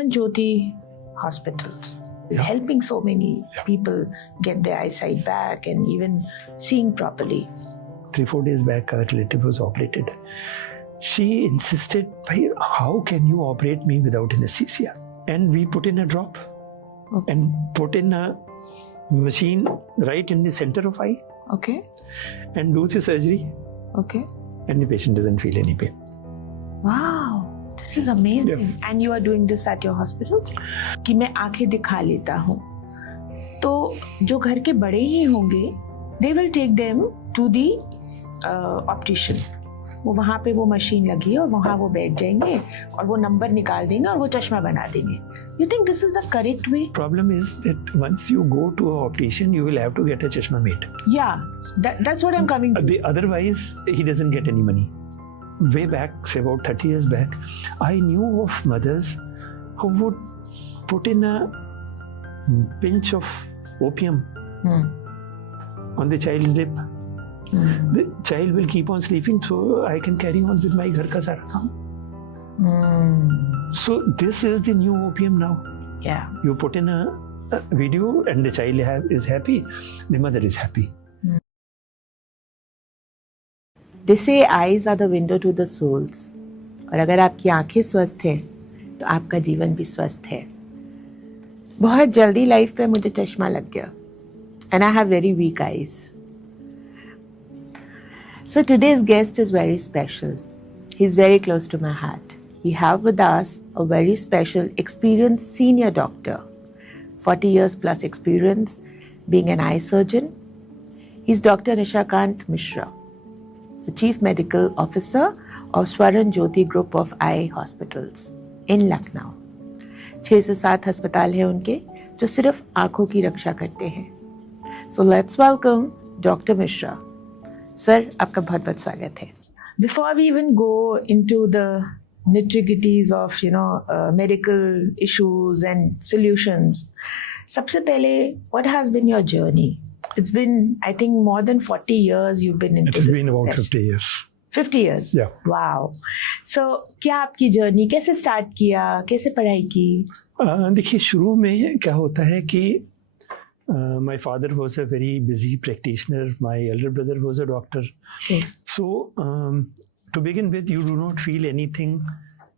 Swarn Jyoti Hospital, helping so many people get their eyesight back and even seeing properly. 3-4 days back, our relative was operated. She insisted, how can you operate me without anesthesia? And we put in a drop and put in a machine right in the center of eye. Okay. And do the surgery. Okay. And the patient doesn't feel any pain. Wow, this is amazing. Yeah. And you are doing this at your hospital? कि मैं आंखें दिखा लेता हूँ, तो जो घर के बड़े ही होंगे, they will take them to the optician. वो वहाँ पे वो मशीन लगी है और वहाँ वो बैठ जाएंगे और वो नंबर निकाल देंगे और वो चश्मा बना देंगे. You think this is the correct way? Problem is that once you go to an optician, you will have to get a chashma made. Yeah, that's what I'm coming to. Otherwise, he doesn't get any money. Way back, say about 30 years back, I knew of mothers who would put in a pinch of opium on the child's lip. The child will keep on sleeping, so I can carry on with my ghar ka sara kaam. So this is the new opium now. Yeah. You put in a video and the child is happy, the mother is happy. They say eyes are the window to the souls. और अगर आपकी आंखें स्वस्थ हैं, तो आपका जीवन भी स्वस्थ है. बहुत जल्दी लाइफ पे मुझे चश्मा लग गया. And I have very weak eyes. So today's guest is very special. He's very close to my heart. We have with us a very special, experienced senior doctor, 40 years plus experience being an eye surgeon. He's Dr. Nisha Kant Misra, the Chief Medical Officer of Swarn Jyoti Group of Eye Hospitals in Lucknow. 6 से 7 अस्पताल हैं उनके जो सिर्फ आंखों की रक्षा करते हैं. So let's welcome Dr. Misra. Sir, आपका बहुत बहुत स्वागत है. Before we even go into the nitty-gritties of medical issues and solutions, सबसे पहले, what has been your journey? It's been, I think, more than 40 years you've been into this. It's been about 50 years. 50 years? Yeah. Wow. So, क्या आपकी journey कैसे start किया, कैसे पढ़ाई की? देखिए, शुरू में क्या होता है कि my father was a very busy practitioner. My elder brother was a doctor. Okay. So, to begin with, you do not feel anything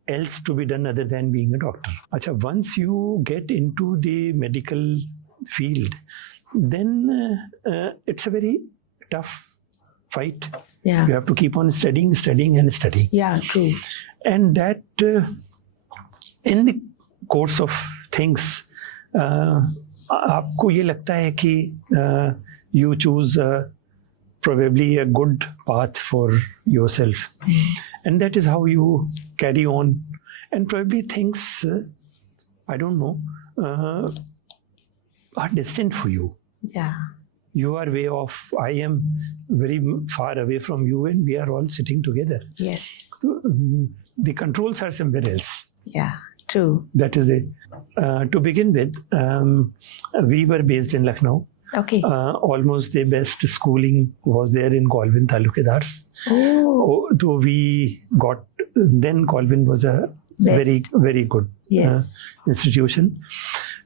else to be done other than being a doctor. Achha, once you get into the medical field, then it's a very tough fight. Yeah. You have to keep on studying. Yeah, true. And that in the course of things, आपको ये लगता है कि you choose probably a good path for yourself. And that is how you carry on. And probably things, I don't know, are destined for you. Yeah. You are way off. I am very far away from you and we are all sitting together. Yes. So, the controls are somewhere else. Yeah, true. That is it. To begin with, we were based in Lucknow. Okay. Almost the best schooling was there in Colvin Talukadars. Oh. Though we got, then Colvin was a very, very good institution.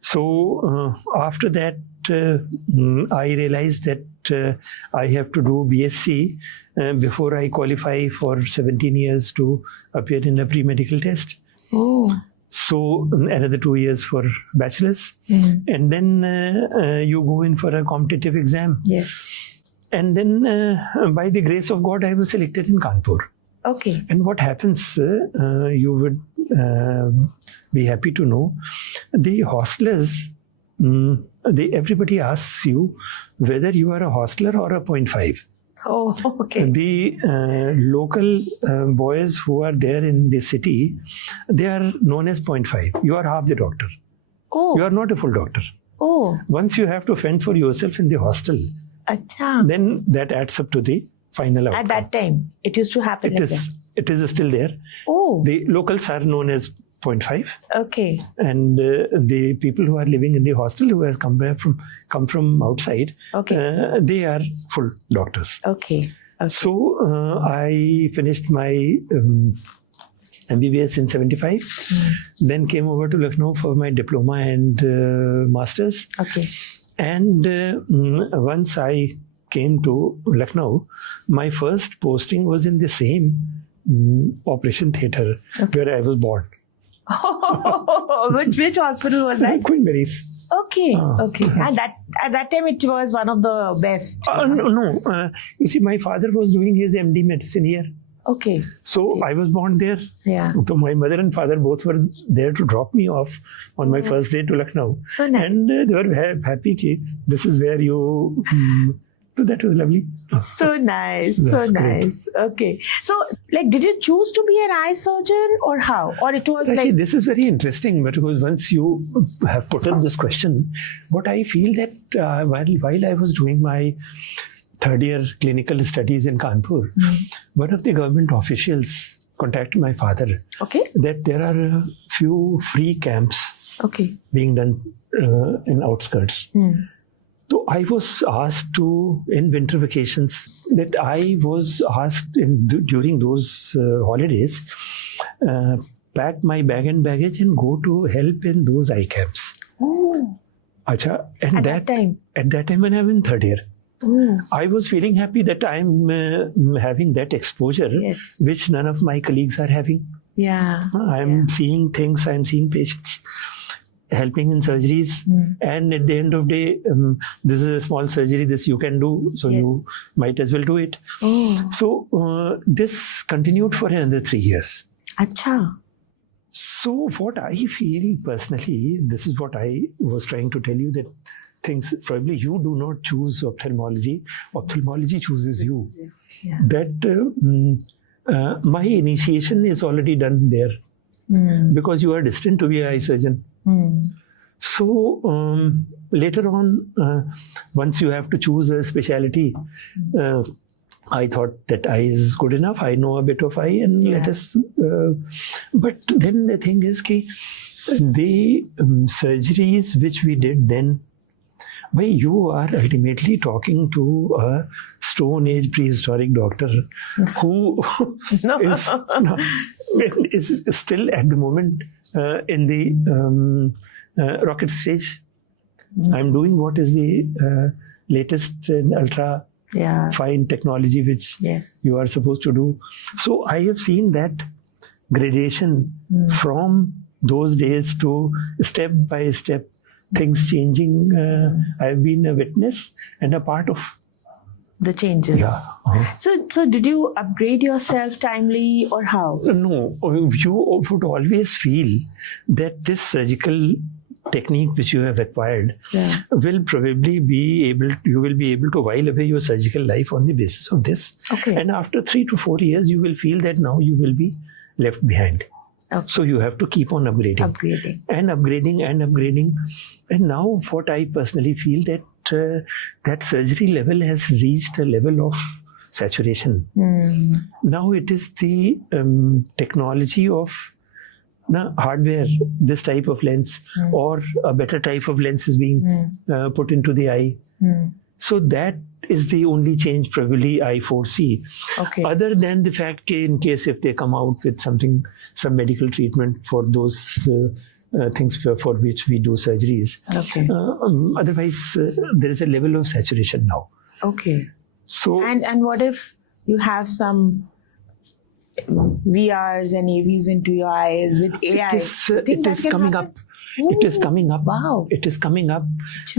So after that, I realized that I have to do BSc before I qualify for 17 years to appear in a pre-medical test. Oh. So another 2 years for bachelor's. And then you go in for a competitive exam. Yes. And then by the grace of God, I was selected in Kanpur. Okay. And what happens, you would be happy to know, the hostelers, everybody asks you whether you are a hostler or a 0.5. Oh, okay. The local boys who are there in the city, they are known as 0.5. You are half the doctor. Oh. You are not a full doctor. Oh. Once you have to fend for yourself in the hostel, Achha. then that adds up to the final outcome. At that time, it used to happen like that. It is still there. Oh. The locals are known as 0.5. Okay. And the people who are living in the hostel who has come from outside, they are full doctors. Okay. So I finished my MBBS in 75. Then came over to Lucknow for my diploma and masters. Okay. And once I came to Lucknow, my first posting was in the same operation theatre where I was born. Which hospital was that? Queen Mary's. Okay, okay. And at that time it was one of the best. No. You see, my father was doing his MD medicine here. Okay. So I was born there. Yeah. So my mother and father both were there to drop me off on my first day to Lucknow. So nice. And they were happy that this is where you... So that was lovely. So nice. That's so great. nice. Okay. So, like, did you choose to be an eye surgeon or how? Or it was Actually, like... this is very interesting because once you have put up this question, what I feel that while I was doing my third year clinical studies in Kanpur, one of the government officials contacted my father Okay. that there are a few free camps Okay. being done in outskirts. So I was asked to, in winter vacations, that I was asked during those holidays, pack my bag and baggage and go to help in those eye camps. Oh. Acha, and At that time? At that time when I'm in third year. Oh. I was feeling happy that I'm having that exposure, Yes. which none of my colleagues are having. Yeah. I'm seeing things, I'm seeing patients, helping in surgeries, and at the end of the day, this is a small surgery, this you can do, so you might as well do it. Oh. So this continued for another 3 years. Acha. So what I feel personally, this is what I was trying to tell you, that things, probably you do not choose ophthalmology chooses you. Yeah. That my initiation is already done there because you are destined to be an eye surgeon. So later on, once you have to choose a specialty, I thought that eye is good enough. I know a bit of eye, and let us. But then the thing is, the surgeries which we did then, you are ultimately talking to a Stone Age prehistoric doctor who is still at the moment in the rocket stage. I'm doing what is the latest and ultra fine technology which you are supposed to do. So I have seen that gradation from those days to step by step, things changing. I've been a witness and a part of the changes. Yeah. So did you upgrade yourself timely or how? No, you would always feel that this surgical technique which you have acquired will probably you will be able to while away your surgical life on the basis of this. Okay. And after 3 to 4 years, you will feel that now you will be left behind. Okay. So you have to keep on upgrading. And now what I personally feel that that surgery level has reached a level of saturation. Now it is the technology of hardware, this type of lens or a better type of lens is being put into the eye. So that is the only change probably I foresee. Okay. Other than the fact that in case if they come out with some medical treatment for those things for which we do surgeries. Okay. Otherwise, there is a level of saturation now. Okay. So and what if you have some VRs and AVs into your eyes with AI? It is coming up. It is coming up. Wow. It is coming up.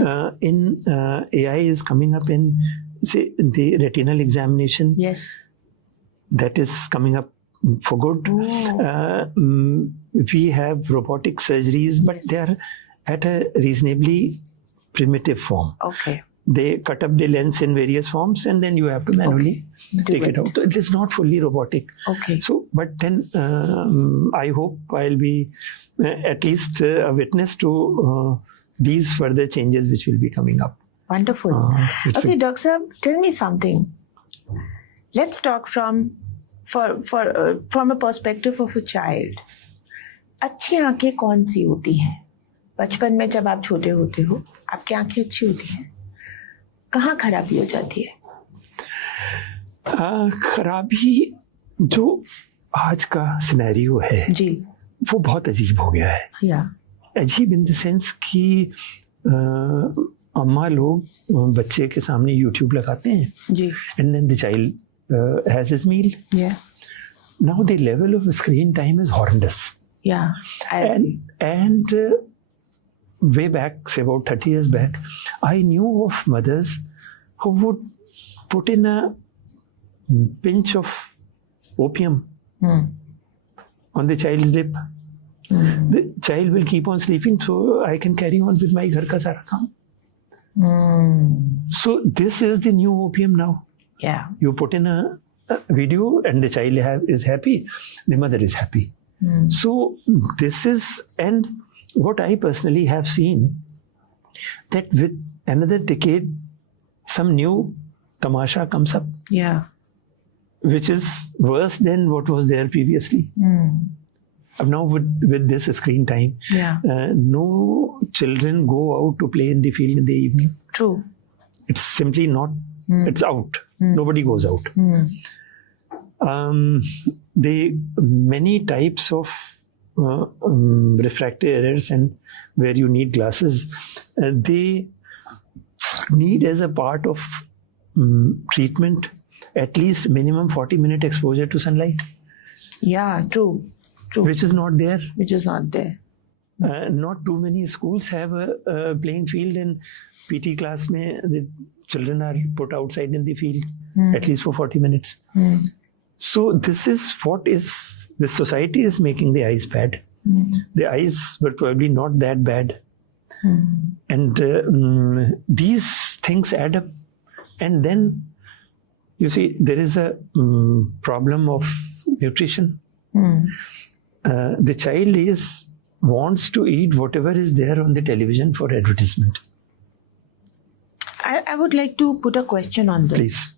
AI is coming up in, say, the retinal examination. Yes. That is coming up for good. We have robotic surgeries, but they are at a reasonably primitive form. Okay. They cut up the lens in various forms and then you have to manually take it out. So it is not fully robotic. Okay. So, but then I hope I'll be at least a witness to these further changes which will be coming up. Wonderful. Okay, Dr. Saab, tell me something. Let's talk from a perspective of a child. अच्छी आंखें कौन सी होती हैं? बचपन में जब आप छोटे होते हो, आपकी आंखें अच्छी होती हैं? कहाँ खराबी हो जाती है? खराबी जो आज का सिनेरियो है जी, वो बहुत अजीब हो गया है. या, अजीब इन द सेंस कि अम्मा लोग बच्चे के सामने यूट्यूब लगाते हैं जी, and then the child has his meal. या, Now the level of screen time is horrendous. या, And way back, say about 30 years back, I knew of mothers who would put in a pinch of opium on the child's lip. The child will keep on sleeping, so I can carry on with my ghar ka sara kaam. So this is the new opium now. yeah, You put in a video and the child is happy, the mother is happy. So this is, and what I personally have seen, that with another decade, some new tamasha comes up, yeah, which is worse than what was there previously. Now with this screen time, yeah, no children go out to play in the field in the evening. true, It's simply not, it's out. Nobody goes out. The many types of refractive errors and where you need glasses, they need as a part of treatment at least minimum 40-minute exposure to sunlight, yeah, true, which is not there. which is not there. Not too many schools have a playing field, and PT class mein the children are put outside in the field at least for 40 minutes. So this is what is, the society is making the eyes bad. The eyes were probably not that bad. And these things add up. And then, you see, there is a problem of nutrition. The child wants to eat whatever is there on the television for advertisement. I would like to put a question on this. Please.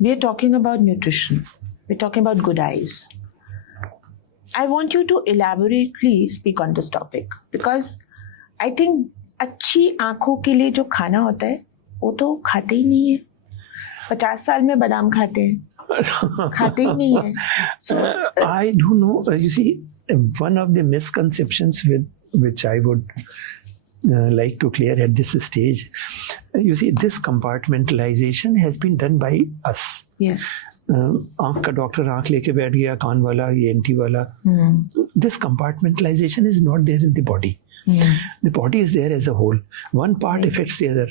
We are talking about nutrition. We're talking about good eyes. I want you to elaborately speak on this topic because I think अच्छी आंखों के लिए जो खाना होता है वो तो खाते ही नहीं है. 50 साल में बादाम खाते हैं, खाते ही नहीं है. So I don't know. You see, one of the misconceptions with which I would like to clear at this stage, you see, this compartmentalization has been done by us. yes, आँख का डॉक्टर आँख लेके बैठ गया, कान वाला, ये anti वाला. This compartmentalization is not there in the body. The body is there as a whole. One part affects the other.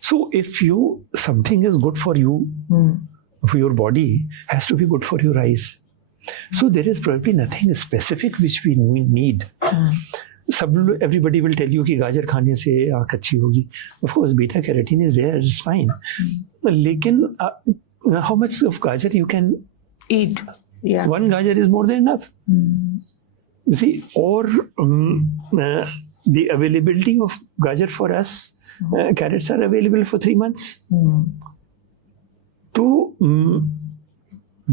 So if something is good for you, for your body, has to be good for your eyes. So there is probably nothing specific which we need. Everybody will tell you कि गाजर खाने से आँख अच्छी होगी. Of course, beta carotene is there, it's fine. लेकिन how much of gajar you can eat. Yeah. One gajar is more than enough. You see, or the availability of gajar for us, carrots are available for 3 months. So,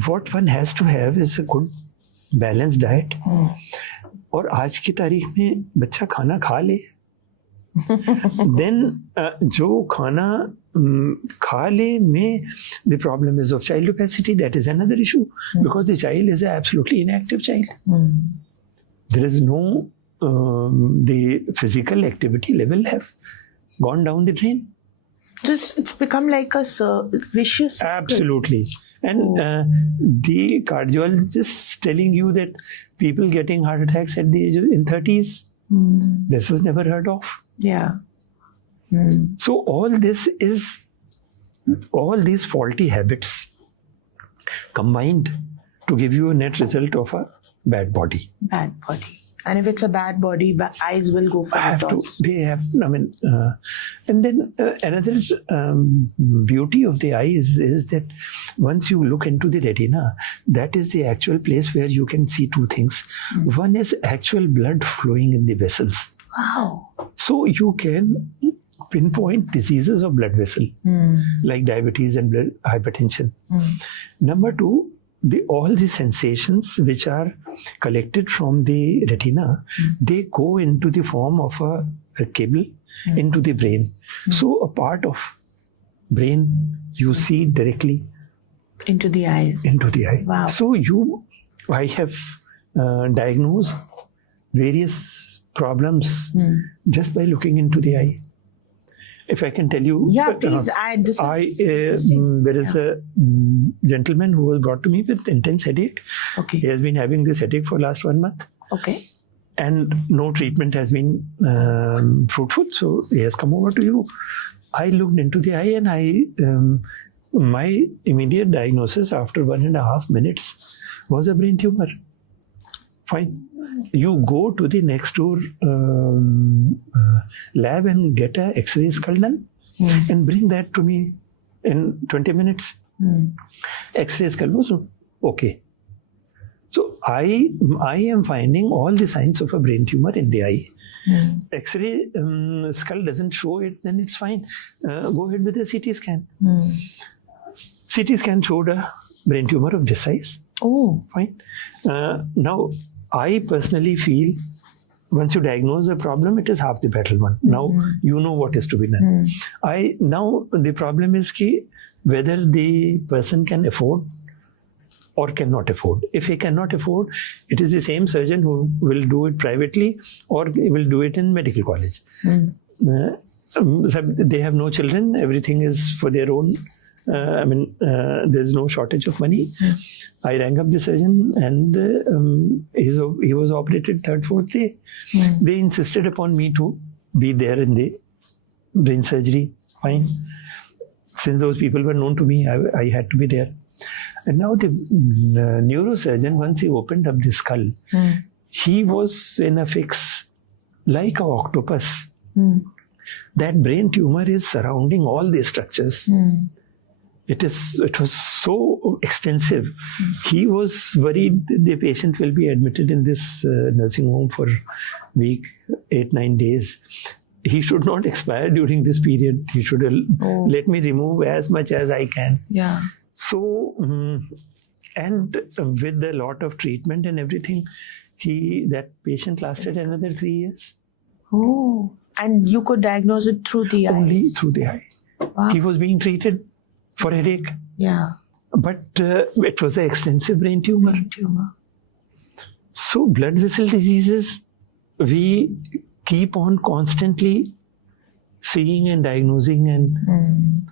what one has to have is a good balanced diet. और आज की तारीख में बच्चा खाना खा ले, then जो खाना खा ले में the problem is of child opacity. That is another issue because the child is an absolutely inactive child. There is no the physical activity level have gone down the drain. It's become like a vicious circle. Absolutely. And the cardiologist telling you that people getting heart attacks at the age of in 30s, this was never heard of. Yeah. So all these faulty habits combined to give you a net result of a bad body. Bad body. And if it's a bad body, eyes will go for it also. And then another beauty of the eye is that once you look into the retina, that is the actual place where you can see two things. One is actual blood flowing in the vessels. Wow. So you can pinpoint diseases of blood vessel, like diabetes and blood hypertension. Number two, all the sensations which are collected from the retina, they go into the form of a cable into the brain. So a part of brain you see directly, Into the eyes. Into the eye. Wow. So I have diagnosed various problems just by looking into the eye. If I can tell you. Yeah, please. There is a gentleman who was brought to me with intense headache. Okay. He has been having this headache for last 1 month. Okay. And no treatment has been fruitful. So he has come over to you. I looked into the eye and my immediate diagnosis after 1.5 minutes was a brain tumor. Fine. You go to the next door lab and get a X-ray skull done and bring that to me in 20 minutes. X-ray skull was okay. So I am finding all the signs of a brain tumor in the eye. X-ray skull doesn't show it, then it's fine. Go ahead with a CT scan. CT scan showed a brain tumor of this size. Oh, fine. Now, I personally feel once you diagnose a problem, it is half the battle won. Now you know what is to be done. Now the problem is whether the person can afford or cannot afford. If he cannot afford, it is the same surgeon who will do it privately or will do it in medical college. They have no children. Everything is for their own. There's no shortage of money. I rang up the surgeon and he was operated 3rd, 4th day. They insisted upon me to be there in the brain surgery. Fine. Since those people were known to me, I had to be there. And now the neurosurgeon, once he opened up the skull, he was in a fix like an octopus. That brain tumor is surrounding all the structures. It was so extensive. He was worried the patient will be admitted in this nursing home for week 8-9 days. He should not expire during this period. He should let me remove as much as I can. Yeah. So, and with a lot of treatment and everything, that patient lasted another 3 years. Oh, and you could diagnose it through the eyes? Only through the eye. Wow. He was being treated for headache. Yeah. But it was an extensive brain tumor. So blood vessel diseases, we keep on constantly seeing and diagnosing.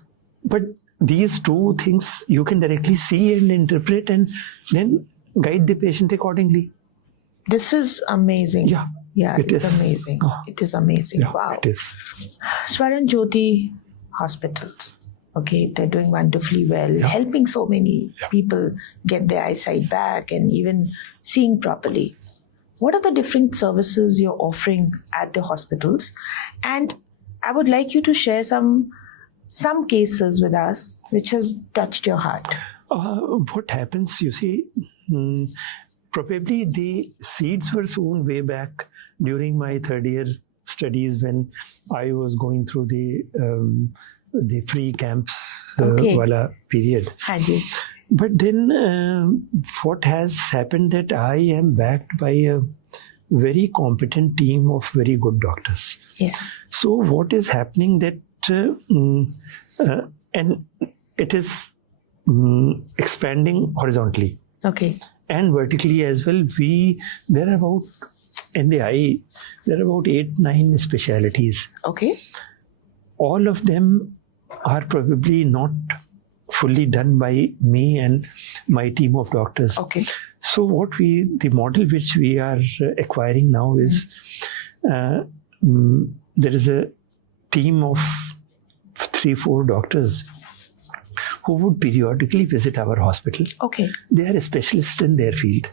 But these two things you can directly see and interpret and then guide the patient accordingly. This is amazing. Yeah, it is amazing. It is amazing. Yeah, wow. It is. Swarn Jyoti Hospitals. Okay, they're doing wonderfully well, helping so many people get their eyesight back and even seeing properly. What are the different services you're offering at the hospitals? And I would like you to share some cases with us which has touched your heart. What happens, you see, probably the seeds were sown way back during my 3rd year studies when I was going through the free camps wala period. But then what has happened that I am backed by a very competent team of very good doctors. Yes. So what is happening that and it is expanding horizontally. Okay. And vertically as well. There are about 8-9 specialities. Okay. All of them are probably not fully done by me and my team of doctors. Okay. So the model which we are acquiring now is there is a team of 3-4 doctors who would periodically visit our hospital. Okay. They are specialists in their field.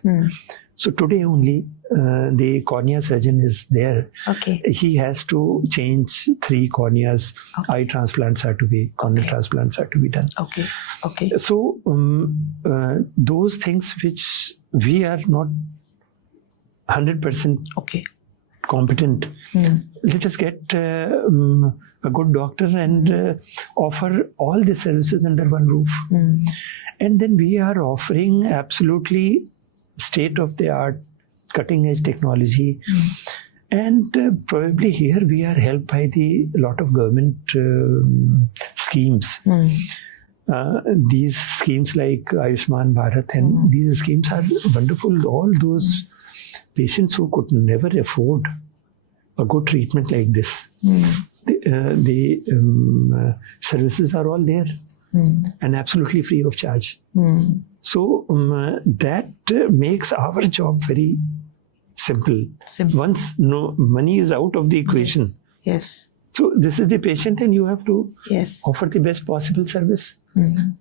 So today only the cornea surgeon is there. Okay. He has to change 3 corneas. Eye transplants are to be, corneal transplants are to be done. Okay. Okay. So those things which we are not 100% competent. Let us get a good doctor and offer all the services under one roof. And then we are offering absolutely state-of-the-art, cutting-edge technology. And probably here we are helped by a lot of government schemes. these schemes like Ayushman Bharat and these schemes are wonderful. All those patients who could never afford a good treatment like this, the services are all there and absolutely free of charge. So that makes our job very simple. Once no money is out of the equation. Yes. So this is the patient and you have to offer the best possible service.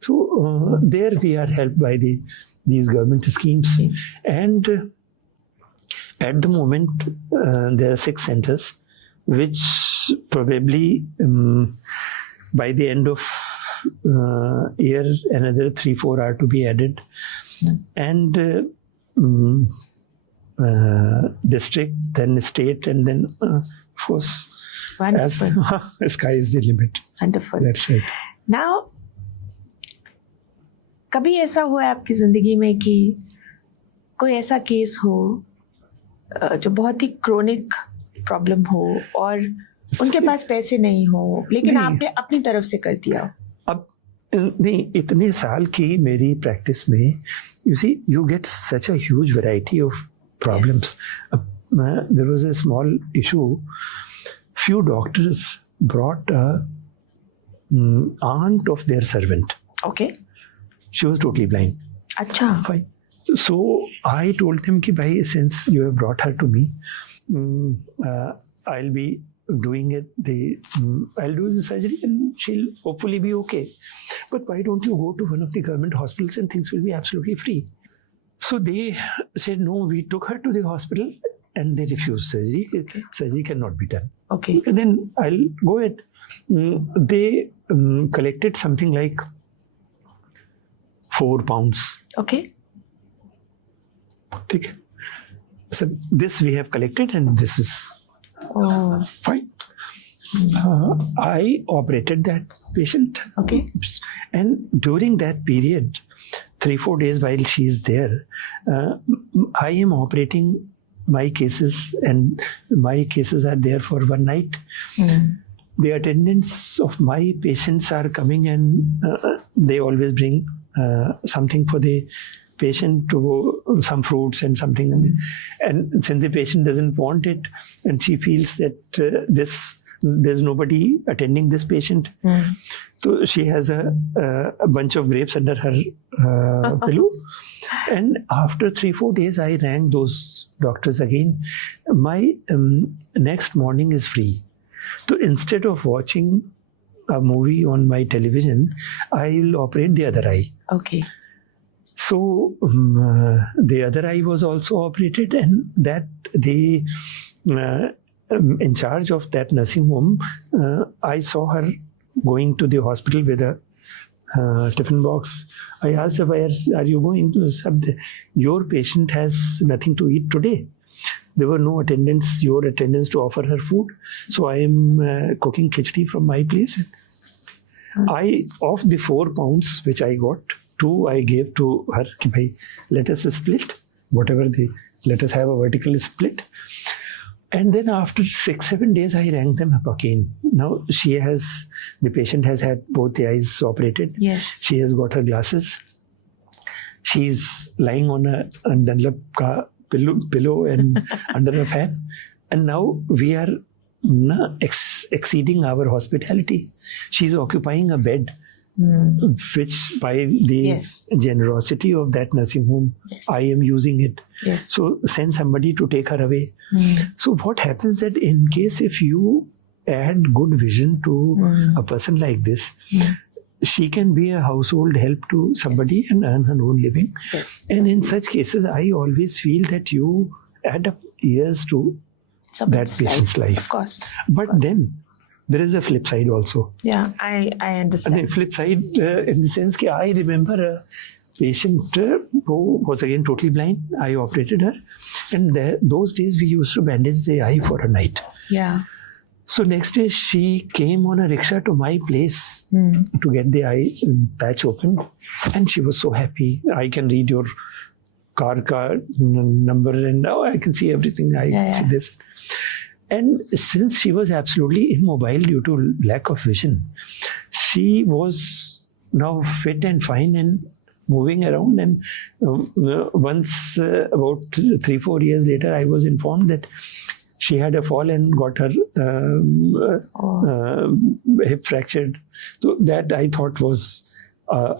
So there we are helped by these government schemes. And at the moment there are 6 centers which probably by the end of year another 3-4 are to be added. And district, then state, and then of course sky is the limit. Wonderful. That's it. Now, कभी ऐसा हुआ है आपकी जिंदगी में कि कोई ऐसा केस हो जो बहुत ही क्रोनिक प्रॉब्लम हो और उनके पास पैसे नहीं हो लेकिन आपने अपनी तरफ से कर दिया? अब नहीं, इतने साल की मेरी प्रैक्टिस में you see you get such a huge variety of problems. There was a small issue. Few doctors brought a aunt of their servant. Okay. She was totally blind. Acha. Fine. So I told them कि भाई, since you have brought her to me, I'll be doing it. I'll do the surgery and she'll hopefully be okay. But why don't you go to one of the government hospitals and things will be absolutely free? So they said no. We took her to the hospital and they refused surgery. Okay. Surgery cannot be done. Okay. Then I'll go ahead. They collected something like 4 pounds. Okay. Okay. So this we have collected and this is fine. I operated that patient. Okay. And during that period, 3-4 days while she is there, I am operating my cases and my cases are there for one night. The attendants of my patients are coming and they always bring something for the patient, to some fruits and something. And since the patient doesn't want it and she feels that there's nobody attending this patient, so she has a bunch of grapes under her pillow. And after 3-4 days, I rang those doctors again. My next morning is free. So instead of watching a movie on my television, I will operate the other eye. Okay. So the other eye was also operated, and that the in charge of that nursing home, I saw her going to the hospital with a tiffin box. I asked her, where are you going to? Your patient has nothing to eat today. There were no attendants, your attendants to offer her food. So I am cooking khichdi from my place. Of the 4 pounds which I got, 2 I gave to her. Let us split, let us have a vertical split. And then after 6-7 days, I rang them up again. Now the patient has had both the eyes operated. Yes. She has got her glasses. She's lying on a Dunlop pillow and under a fan. And now we are exceeding our hospitality. She's occupying a bed, which by the generosity of that nursing home, I am using it. Yes. So send somebody to take her away. So what happens that in case if you add good vision to a person like this, she can be a household help to somebody and earn her own living. Yes. And in such cases, I always feel that you add up years to that patient's life. Of course. But then there is a flip side also. Yeah, I understand. The flip side in the sense that I remember a patient who was again totally blind. I operated her. And those days we used to bandage the eye for a night. Yeah. So next day she came on a rickshaw to my place to get the eye patch open. And she was so happy. I can read your car number and now I can see everything. I can see this. And since she was absolutely immobile due to lack of vision, she was now fit and fine and moving around. And once, about 3-4 years later, I was informed that she had a fall and got her hip fractured. So that I thought was a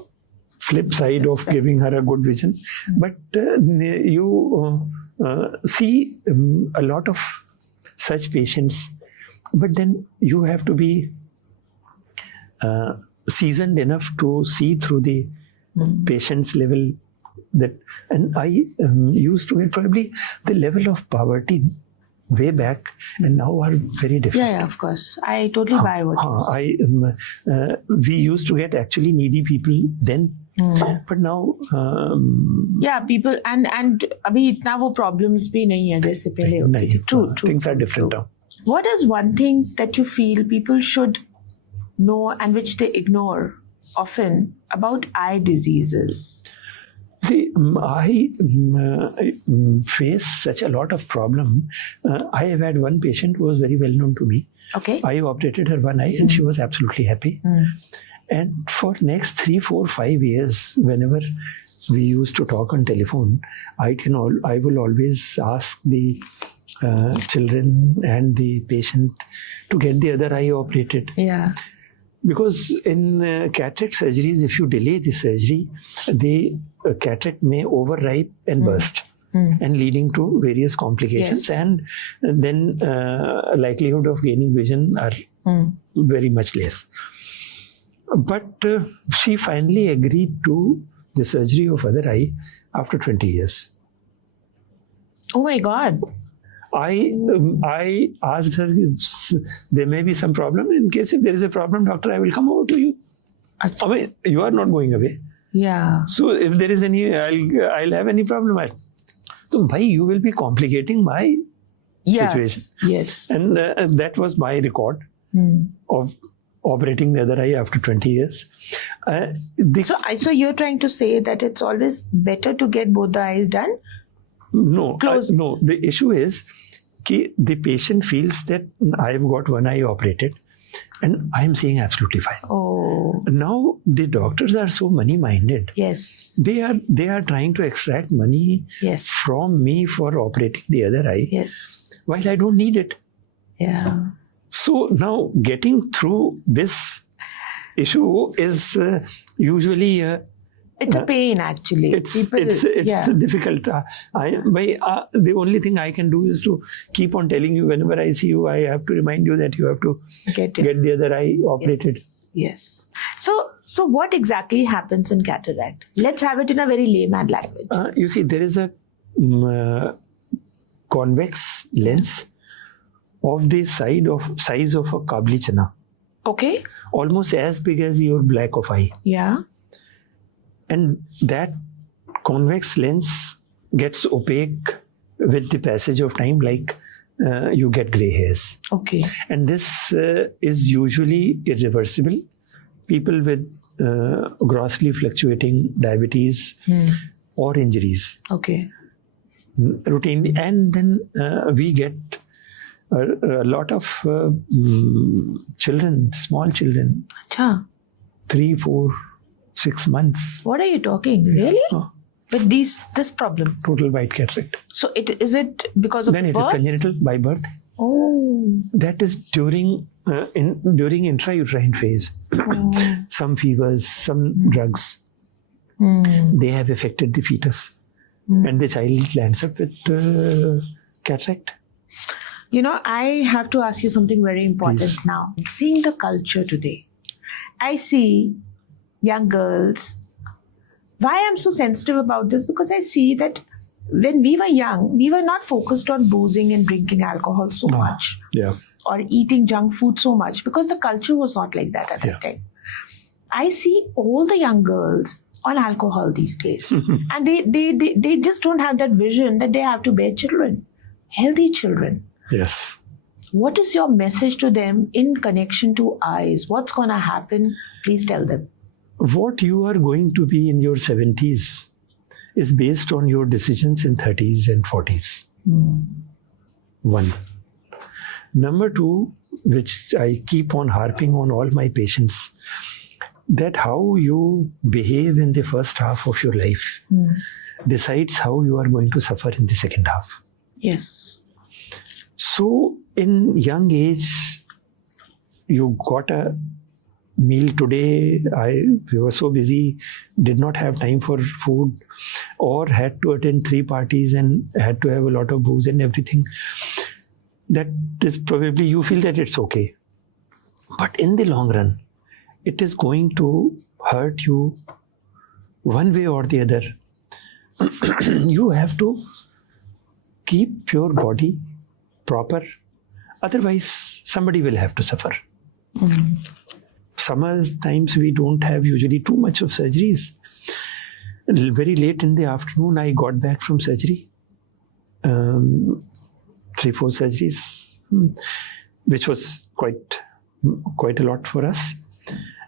flip side of giving her a good vision. But you see a lot of such patients, but then you have to be seasoned enough to see through the patient's level. That, and I used to get probably the level of poverty way back, and now are very different. Yeah, of course. I totally buy what you say. We used to get actually needy people then, but now people and अभी इतना वो problems भी नहीं है जैसे पहले होती थी. True. Things are different now. What is one thing that you feel people should know and which they ignore often about eye diseases? See, I face such a lot of problem. I have had one patient who was very well known to me. Okay. I operated her one eye and she was absolutely happy. And for next 3, 4, 5 years, whenever we used to talk on telephone, I will always ask the children and the patient to get the other eye operated. Yeah. Because in cataract surgeries, if you delay the surgery, the cataract may overripe and burst, and leading to various complications. Yes. And then likelihood of gaining vision are very much less. But she finally agreed to the surgery of other eye after 20 years. Oh my God. I asked her, there may be some problem. In case if there is a problem, doctor, I will come over to you. I mean, you are not going away. Yeah. So if there is any, I'll have any problem. So bhai, you will be complicating my situation. Yes. And that was my record of operating the other eye after 20 years. So you're trying to say that it's always better to get both the eyes done? No. No. The issue is that the patient feels that I've got one eye operated and I'm seeing absolutely fine. Oh. Now the doctors are so money-minded. Yes. They are trying to extract money from me for operating the other eye. Yes. While I don't need it. Yeah. So now getting through this issue is usually it's a pain, actually. It's difficult. The only thing I can do is to keep on telling you whenever I see you, I have to remind you that you have to get the other eye operated. Yes. So what exactly happens in cataract? Let's have it in a very layman language. You see, there is a convex lens of the size of a kabli chana. Okay. Almost as big as your black of eye. Yeah. And that convex lens gets opaque with the passage of time, like you get gray hairs. Okay. And this is usually irreversible. People with grossly fluctuating diabetes or injuries. Okay. Routinely. And then we get a lot of children, small children. Achha. 3, 4, 6 months. What are you talking? Really? With this problem? Total white cataract. So is it because of Then birth? It is congenital by birth. Oh. That is during intrauterine phase. Some fevers, some drugs, they have affected the fetus. And the child lands up with cataract. You know, I have to ask you something very important. Please. Now. Seeing the culture today, I see young girls. Why I'm so sensitive about this? Because I see that when we were young, we were not focused on boozing and drinking alcohol so much. Yeah. Or eating junk food so much, because the culture was not like that at that time. I see all the young girls on alcohol these days. And they just don't have that vision that they have to bear children, healthy children. Yes. What is your message to them in connection to eyes? What's going to happen? Please tell them. What you are going to be in your 70s is based on your decisions in 30s and 40s. One. Number two, which I keep on harping on all my patients, that how you behave in the first half of your life decides how you are going to suffer in the second half. Yes. So in young age, you got a meal today. We were so busy, did not have time for food, or had to attend 3 parties and had to have a lot of booze and everything. That is probably, you feel that it's okay. But in the long run, it is going to hurt you one way or the other. You have to keep your body proper. Otherwise, somebody will have to suffer. Summer times we don't have usually too much of surgeries. Very late in the afternoon, I got back from surgery. 3-4 surgeries, which was quite a lot for us.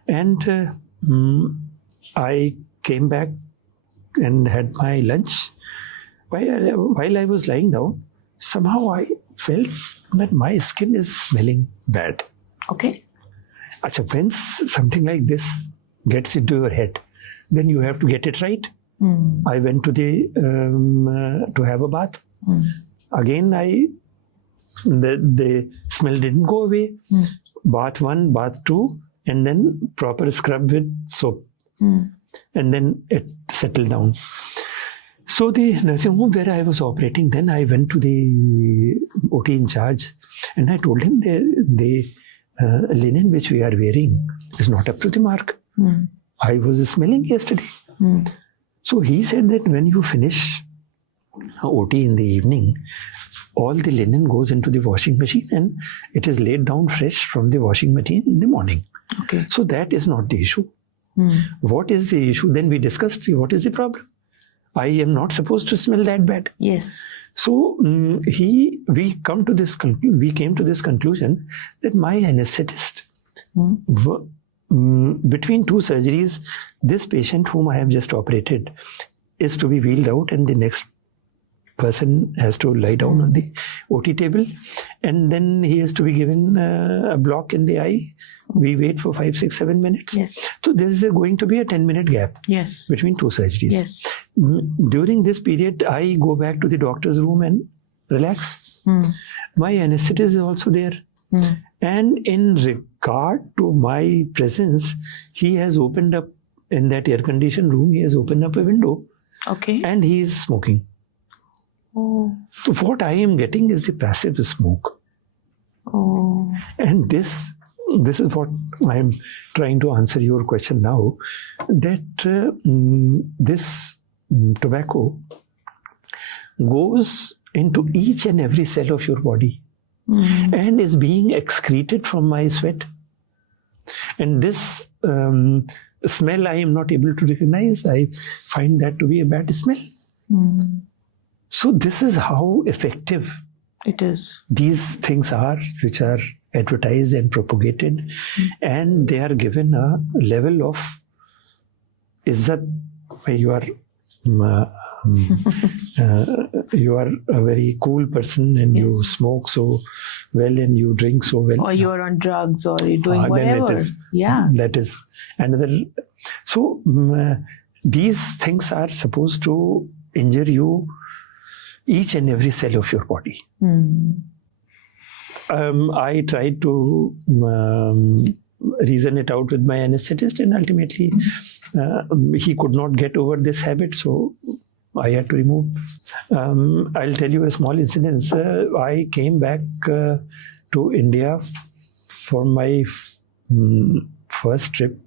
And I came back and had my lunch. While I was lying down, somehow I felt that my skin is smelling bad. Okay. Achha, when something like this gets into your head, then you have to get it right. I went to to have a bath. Again, the smell didn't go away. Bath 1, bath 2, and then proper scrub with soap. And then it settled down. So the nursing home where I was operating, then I went to the OT in charge and I told him the linen which we are wearing is not up to the mark. I was smelling yesterday. So he said that when you finish OT in the evening, all the linen goes into the washing machine and it is laid down fresh from the washing machine in the morning. Okay. So that is not the issue. What is the issue? Then we discussed what is the problem. I am not supposed to smell that bad. Yes. So we came to this conclusion that my anesthetist, between 2 surgeries, this patient whom I have just operated is to be wheeled out and the next person has to lie down on the OT table, and then he has to be given a block in the eye. We wait for 5, 6, 7 minutes. Yes. So there is going to be a 10-minute gap. Yes. Between 2 surgeries. Yes. During this period, I go back to the doctor's room and relax. My anesthetist is also there. And in regard to my presence, he has opened up in that air-conditioned room, he has opened up a window. Okay. And he is smoking. Oh. So what I am getting is the passive smoke. Oh. And this is what I am trying to answer your question now, that this tobacco goes into each and every cell of your body and is being excreted from my sweat. And this smell I am not able to recognize. I find that to be a bad smell. So this is how effective it is. These things are, which are advertised and propagated, and they are given a level of izzat. You are a very cool person and you smoke so well and you drink so well. Or you are on drugs or you're doing whatever. That is another. So these things are supposed to injure you, each and every cell of your body. I tried to reason it out with my anesthetist, and ultimately he could not get over this habit, so I had to remove. I'll tell you a small incident. I came back to India for my first trip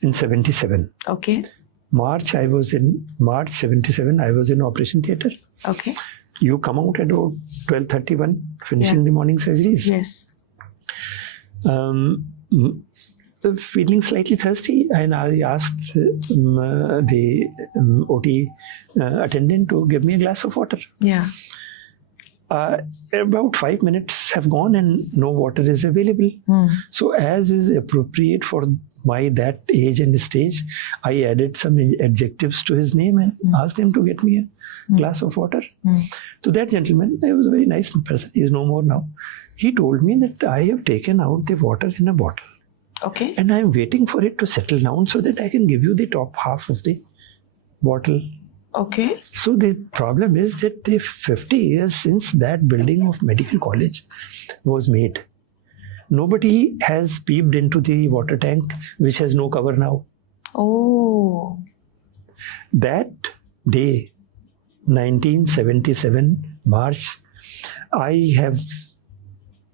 in 77. Okay. March 77, I was in operation theatre. Okay. You come out at about 12:31, finishing the morning surgeries. Yes. Feeling slightly thirsty, and I asked the OT attendant to give me a glass of water. Yeah. About 5 minutes have gone and no water is available. So as is appropriate for my that age and stage, I added some adjectives to his name and asked him to get me a glass of water. So that gentleman, he was a very nice person, he is no more now. He told me that I have taken out the water in a bottle. Okay. And I'm waiting for it to settle down so that I can give you the top half of the bottle. Okay. So the problem is that the 50 years since that building of medical college was made, nobody has peeped into the water tank, which has no cover now. Oh. That day, 1977, March, I have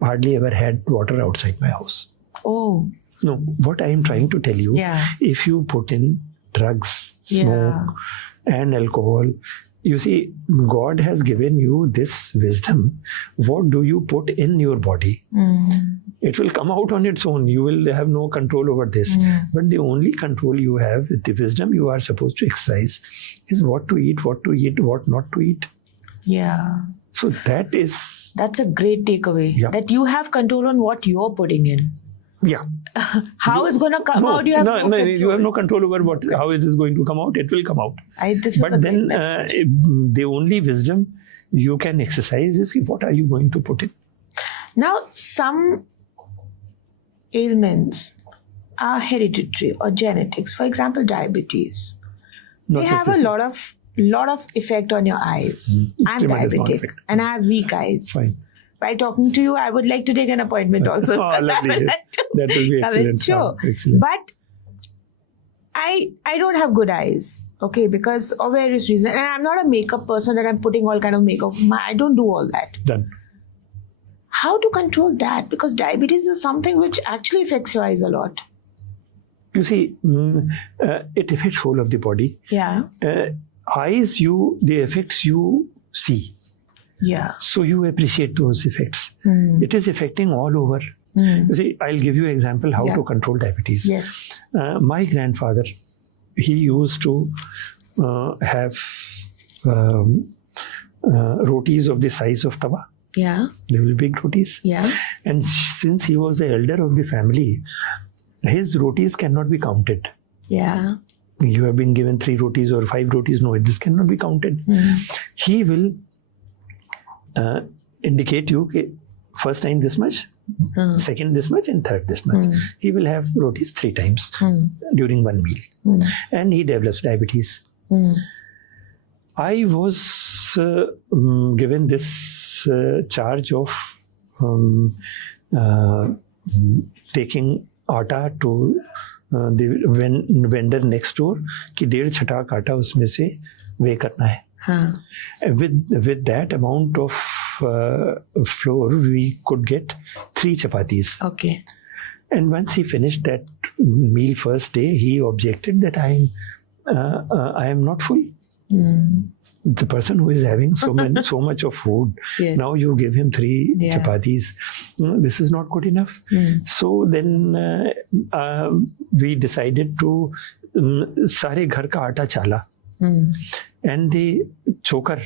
hardly ever had water outside my house. Oh. No, what I am trying to tell you, Yeah. if you put in drugs, smoke, and alcohol, you see, God has given you this wisdom. What do you put in your body? It will come out on its own. You will have no control over this. But the only control you have, the wisdom you are supposed to exercise, is what to eat, what not to eat. Yeah. So that's a great takeaway. Yeah. That you have control on what you're putting in. Yeah. How it's going to come out, you have no control. You have no control over how it is going to come out. It will come out. But then the only wisdom you can exercise is what are you going to put in. Now, some ailments are hereditary or genetics. For example, diabetes. Not They have a lot of effect on your eyes. I'm diabetic and I have weak eyes. Fine. By talking to you, I would like to take an appointment also. Lovely. That will be excellent. Sure. Excellent. But I don't have good eyes, okay, because of various reasons. And I'm not a makeup person that I'm putting all kind of makeup. I don't do all that. Done. How to control that? Because diabetes is something which actually affects your eyes a lot. You see, it affects whole of the body. Yeah. Eyes, the effects you see. Yeah. So you appreciate those effects. It is affecting all over. You see, I'll give you an example how to control diabetes. Yes. My grandfather, he used to have rotis of the size of tawa. Yeah. They will be big rotis. Yeah. And since he was the elder of the family, his rotis cannot be counted. Yeah. You have been given 3 rotis or 5 rotis. No, this cannot be counted. He will indicate you first time this much, second this much, and third this much. He will have rotis 3 times during one meal. And he develops diabetes. I was given this charge of taking atta to the vendor next door कि 1.5 छटाक आटा उसमें से वे करना है. With that amount of flour, we could get 3 chapatis. Okay. And once he finished that meal first day, he objected that I am not full. The person who is having so much of food, now you give him 3 chapatis. This is not good enough. So then we decided to सारे घर का आटा चाला. And the choker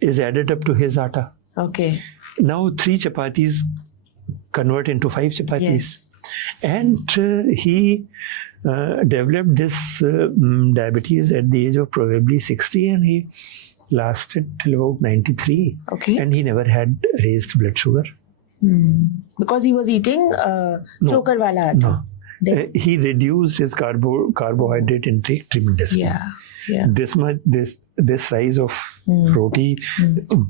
is added up to his atta. Okay. Now 3 chapatis convert into 5 chapatis. Yes. And he developed this diabetes at the age of probably 60, and he lasted till about 93. Okay. And he never had raised blood sugar. Because he was eating choker wala atta. No. He reduced his carbohydrate intake tremendously. Yeah. This size of roti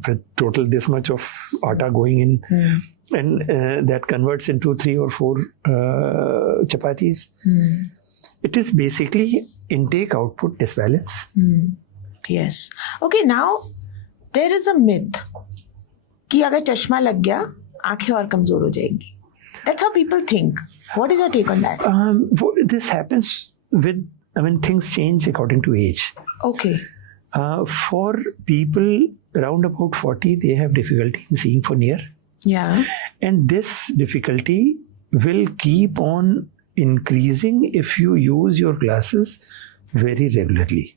with total this much of atta going in, and that converts into 3 or 4 chapatis. It is basically intake output disbalance. Yes. Okay, now there is a myth कि अगर चश्मा लग गया आंखें और कमजोर हो जाएगी. That's how people think. What is your take on that? This happens things change according to age. Okay. For people around about 40, they have difficulty in seeing for near. Yeah. And this difficulty will keep on increasing if you use your glasses very regularly.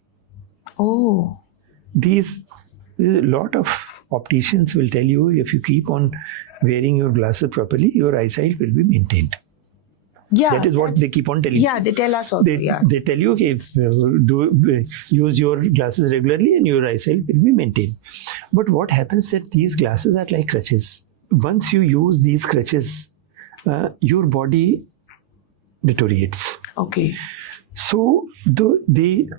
Oh. A lot of opticians will tell you if you keep on wearing your glasses properly, your eyesight will be maintained. Yeah, that is what they keep on telling you. Yeah, they tell us also. They tell you, okay, use your glasses regularly and your eyesight will be maintained. But what happens that these glasses are like crutches. Once you use these crutches, your body deteriorates. Okay. So the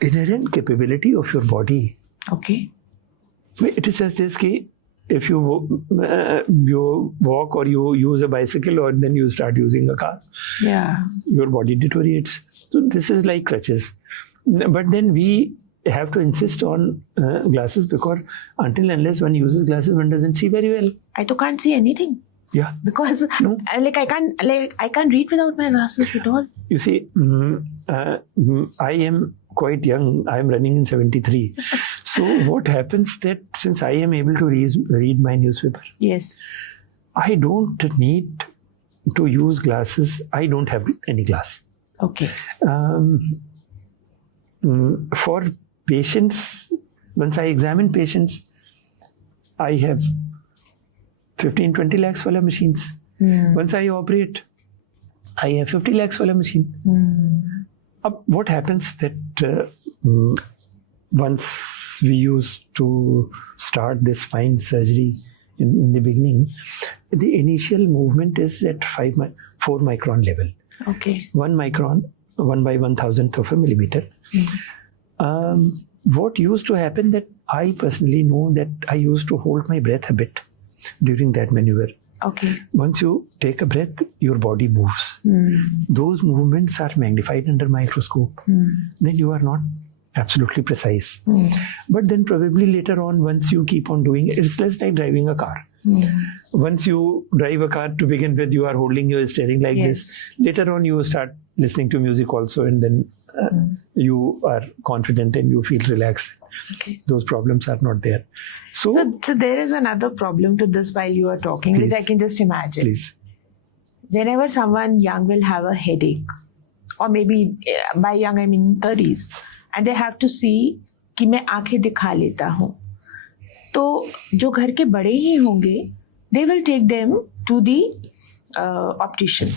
inherent capability of your body, Okay. it is just this key. If you walk or you use a bicycle or then you start using a car, Yeah. your body deteriorates. So this is like crutches. But then we have to insist on glasses, because until unless one uses glasses, one doesn't see very well. I too can't see anything Yeah. because No. I can't read without my glasses at all. You see, I am quite young. I am running in 73. So what happens that since I am able to read my newspaper, Yes. I don't need to use glasses. I don't have any glass. Okay. For patients, once I examine patients, I have 15-20 lakhs wala machines. Once I operate, I have 50 lakhs wala machine. What happens that once we used to start this fine surgery in the beginning, the initial movement is at 4 micron level. Okay. 1 micron, 1 by 1,000th of a millimeter. What used to happen that I personally know that I used to hold my breath a bit during that maneuver. Okay. Once you take a breath, your body moves. Those movements are magnified under microscope. Then you are not absolutely precise. But then probably later on, once you keep on doing it, it's less like driving a car. Once you drive a car to begin with, you are holding your steering like this. Later on, you start listening to music also, and then you are confident and you feel relaxed. Okay. Those problems are not there. So there is another problem to this while you are talking, Please. which I can just imagine. please. Whenever someone young will have a headache, or maybe by young I mean 30s, and they have to see कि मैं आंखें दिखा लेता हूँ, तो जो घर के बड़े ही होंगे, they will take them to the optician.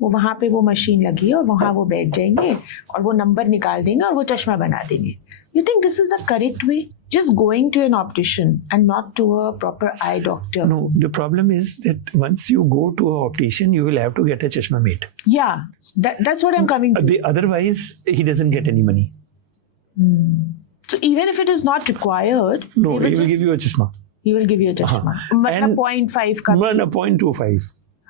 वो वहाँ पे वो मशीन लगी है और वहाँ वो बैठ जाएंगे और वो नंबर निकाल देंगे और वो चश्मा बना देंगे. You think this is the correct way? Just going to an optician and not to a proper eye doctor. No, the problem is that once you go to an optician, you will have to get a chashma made. Yeah, that's what I'm coming to. Otherwise, he doesn't get any money. So even if it is not required, No, he will give you a chashma. He will give you a chashma. मतलब 0.5 का. 0.25.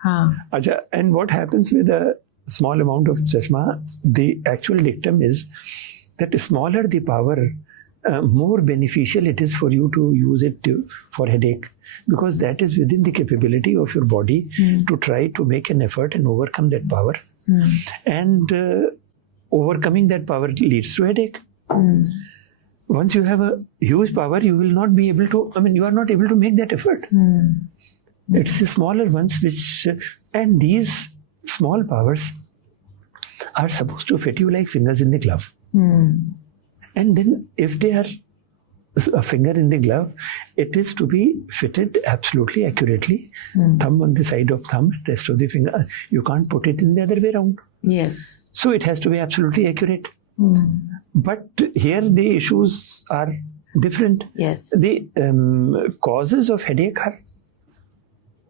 हाँ. Acha, and what happens with a small amount of chashma, the actual dictum is that smaller the power, more beneficial it is for you to use it for headache, because that is within the capability of your body to try to make an effort and overcome that power. And overcoming that power leads to headache. Once you have a huge power, you will not be able to, you are not able to make that effort. It's the smaller ones and these small powers are supposed to fit you like fingers in the glove. And then if they are a finger in the glove, it is to be fitted absolutely accurately. Thumb on the side of thumb, rest of the finger. You can't put it in the other way around. Yes. So it has to be absolutely accurate. But here the issues are different. Yes. The causes of headache are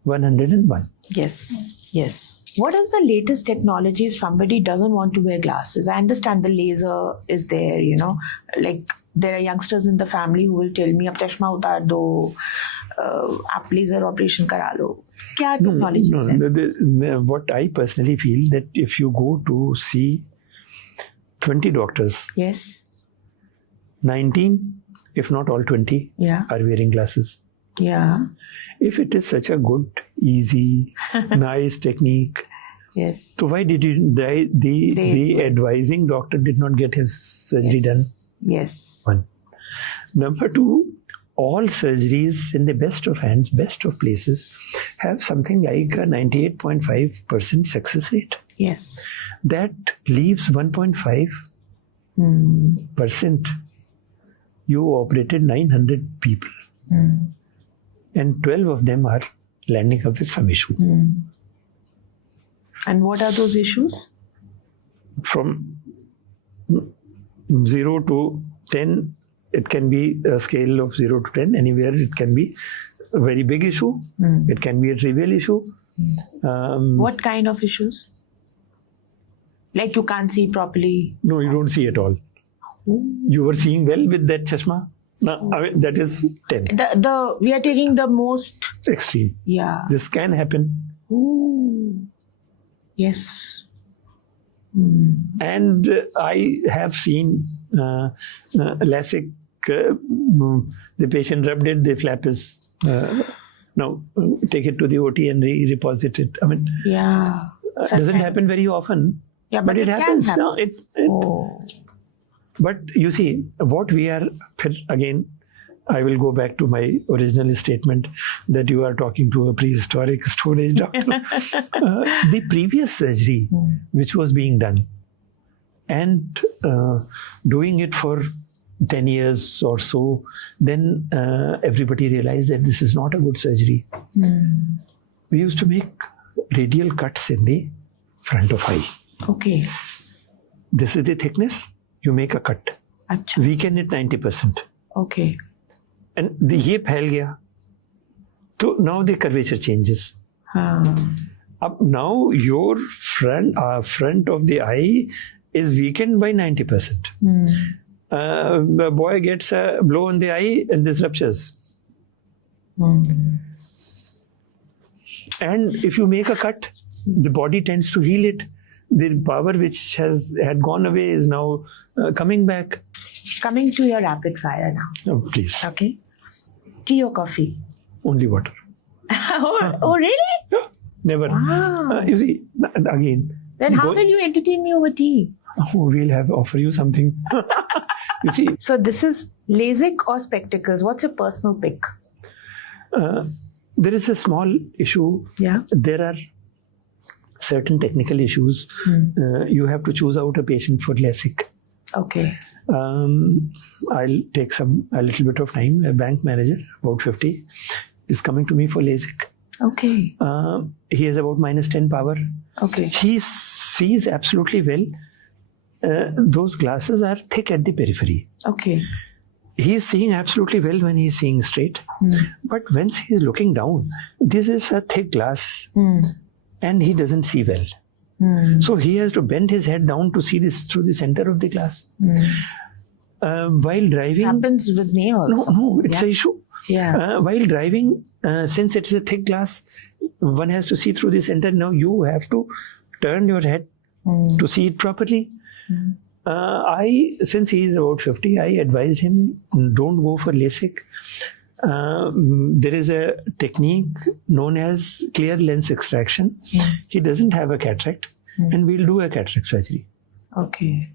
101. Yes. Yes. What is the latest technology if somebody doesn't want to wear glasses? I understand the laser is there, like there are youngsters in the family who will tell me, ab chashma utar do, aap laser operation kara lo. Kya technology is there? What I personally feel that if you go to see 20 doctors, Yes. 19, if not all 20, Yeah. are wearing glasses. Yeah. If it is such a good, easy, nice technique, Yes. so why did the advising doctor did not get his surgery done? Yes. One. Number two, all surgeries in the best of hands, best of places, have something like a 98.5% success rate. Yes. That leaves 1.5%. You operated 900 people. And 12 of them are landing up with some issue. And what are those issues? From 0 to 10, it can be a scale of 0 to 10. Anywhere it can be a very big issue. It can be a trivial issue. What kind of issues? Like you can't see properly? No, you don't see at all. You were seeing well with that chashma? No, I mean, that is 10. We are taking the most Extreme. Yeah. This can happen. Ooh. Yes. And I have seen LASIK, the patient rubbed it, the flap is, now take it to the OT and reposit it. I mean, Yeah. doesn't happen very often. Yeah, but it happens. Can happen. No, But you see, what we are, again, I will go back to my original statement that you are talking to a prehistoric stone age doctor. The previous surgery which was being done and doing it for 10 years or so, then everybody realized that this is not a good surgery. We used to make radial cuts in the front of eye. Okay. This is the thickness, you make a cut. Achha. Weaken it 90%. Okay. And the ye phail gaya. So now the curvature changes. Up now your front of the eye is weakened by 90%. The boy gets a blow on the eye and this ruptures. And if you make a cut, the body tends to heal it. The power which had gone away is now coming back. Coming to your rapid fire now. Oh, please. Okay. Tea or coffee? Only water. Oh, really? Yeah, never. Wow. You see, again. Then how will you entertain me over tea? We'll offer you something. You see. So this is LASIK or spectacles? What's your personal pick? There is a small issue. Yeah. There are certain technical issues. You have to choose out a patient for LASIK. Okay. I'll take a little bit of time. A bank manager, about 50, is coming to me for LASIK. Okay. He has about -10 power. Okay. He sees absolutely well. Those glasses are thick at the periphery. Okay. He is seeing absolutely well when he is seeing straight. But once he is looking down, this is a thick glass and he doesn't see well. So he has to bend his head down to see this through the center of the glass. While driving... Happens with me also. No, it's an issue. Yeah. While driving, since it is a thick glass, one has to see through the center. Now you have to turn your head to see it properly. Since he is about 50, I advised him, don't go for LASIK. There is a technique known as clear lens extraction. He doesn't have a cataract and we'll do a cataract surgery. Okay.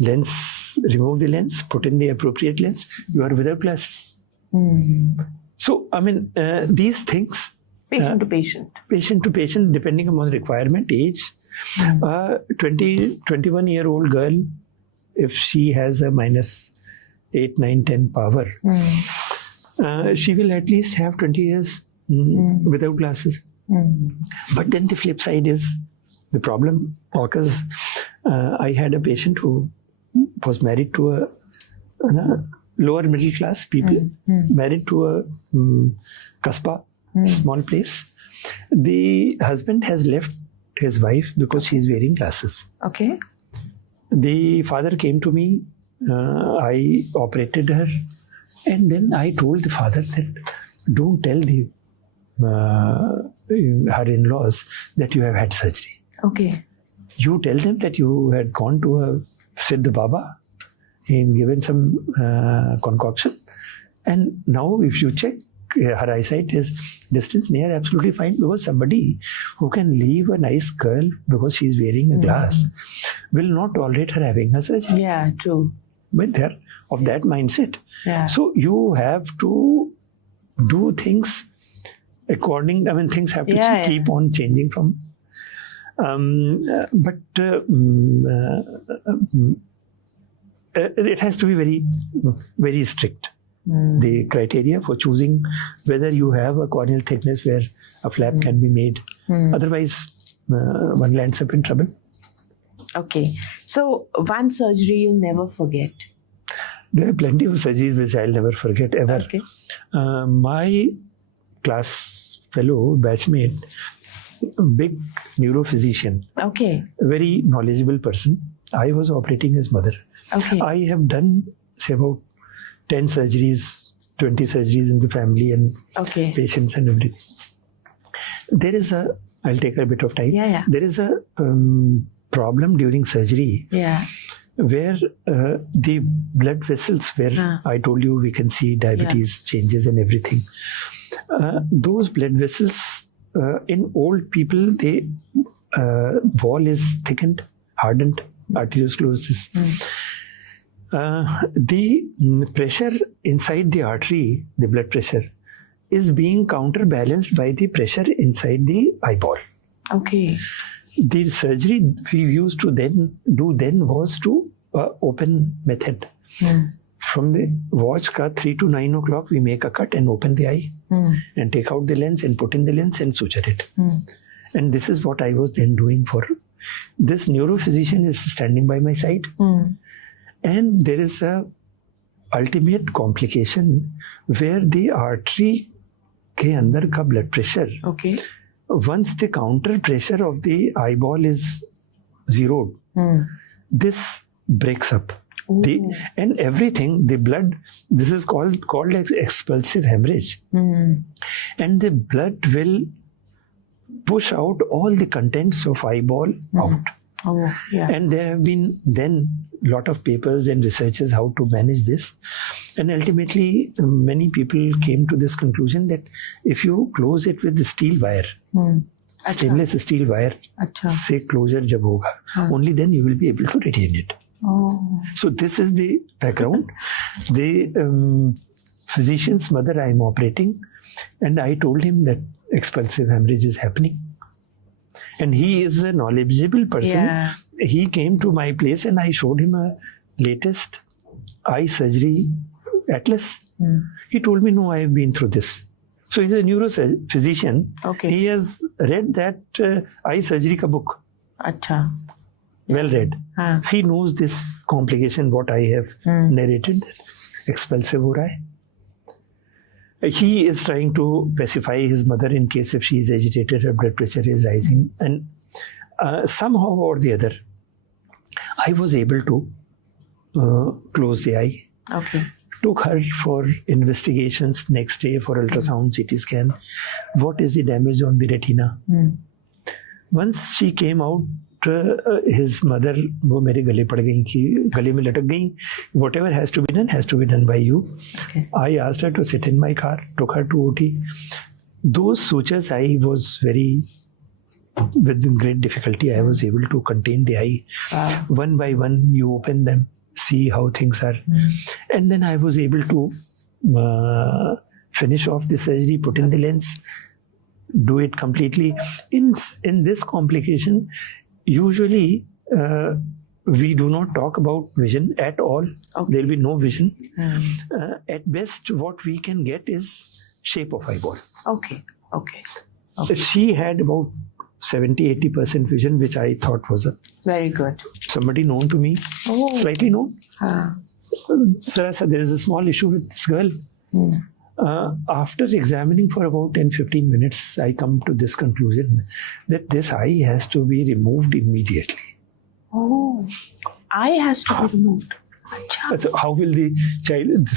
Lens, remove the lens, put in the appropriate lens, you are without glasses. So, I mean, these things... Patient to patient. Patient to patient, depending upon requirement, age. 21-year-old girl, if she has a -8, 9, 10 power, she will at least have 20 years without glasses. But then the flip side is the problem occurs. I had a patient who was married to a lower middle class people, married to a kasba, small place. The husband has left his wife because she's wearing glasses. Okay. The father came to me. I operated her. And then I told the father that don't tell her in-laws that you have had surgery. Okay. You tell them that you had gone to a Siddha Baba and given some concoction. And now if you check, her eyesight is distance near absolutely fine, because somebody who can leave a nice girl because she's wearing a glass will not tolerate her having a surgery. Yeah, true. But they're of that mindset. Yeah. So you have to do things according, I mean, things have to keep on changing from. But it has to be very, very strict. The criteria for choosing whether you have a corneal thickness where a flap can be made. Otherwise, one lands up in trouble. Okay. So, one surgery you'll never forget? There are plenty of surgeries which I'll never forget ever. Okay. My class fellow, batchmate, big neurophysician, Okay. a very knowledgeable person. I was operating his mother. Okay. I have done, say, about 10 surgeries, 20 surgeries in the family and Okay. patients and everything. There is I'll take a bit of time. Yeah. There is a problem during surgery Yeah. where the blood vessels, where I told you we can see diabetes changes and everything. Those blood vessels in old people, the wall is thickened, hardened, arteriosclerosis. The pressure inside the artery, the blood pressure, is being counterbalanced by the pressure inside the eyeball. Okay. The surgery we used to do then was to open method. From the watch ka 3 to 9 o'clock, we make a cut and open the eye and take out the lens and put in the lens and suture it. And this is what I was then doing for. This neurophysician is standing by my side. And there is a ultimate complication where the artery ke andar ka blood pressure, Okay. once the counter pressure of the eyeball is zeroed, this breaks up. And everything, the blood, this is called as expulsive hemorrhage. And the blood will push out all the contents of eyeball out. Oh, yeah. And there have been then lot of papers and researches how to manage this. And ultimately, many people came to this conclusion that if you close it with the steel wire, stainless steel wire, से closure जब होगा, only then you will be able to retain it. Oh. So this is the background. The physician's mother I am operating, and I told him that expulsive hemorrhage is happening. And he is a knowledgeable person. Yeah. He came to my place and I showed him a latest eye surgery atlas. He told me, no, I have been through this. So he's a neurophysician. Okay. He has read that eye surgery ka book. Acha. Well read. He knows this complication, what I have narrated. Expulsive ho raha hai. He is trying to pacify his mother in case if she is agitated, her blood pressure is rising. And somehow or the other, I was able to close the eye. Okay. Took her for investigations next day for ultrasound, CT scan. What is the damage on the retina? Once she came out, his mother, वो मेरे गले पड़ गई कि गले में लटक गई. Whatever has to be done by you. Okay. I asked her to sit in my car, took her to OT. Those sutures, I was with great difficulty, I was able to contain the eye. One by one, you open them, see how things are. And then I was able to finish off the surgery, put in the lens, do it completely. In this complication, usually we do not talk about vision at all. Okay. There will be no vision. At best, what we can get is shape of eyeball. Okay. She had about 70-80% vision, which I thought was very good. Somebody known to me, slightly known. Sir, there is a small issue with this girl. After examining for about 10-15 minutes, I come to this conclusion that this eye has to be removed immediately. Oh, eye has to be removed. So how will the child,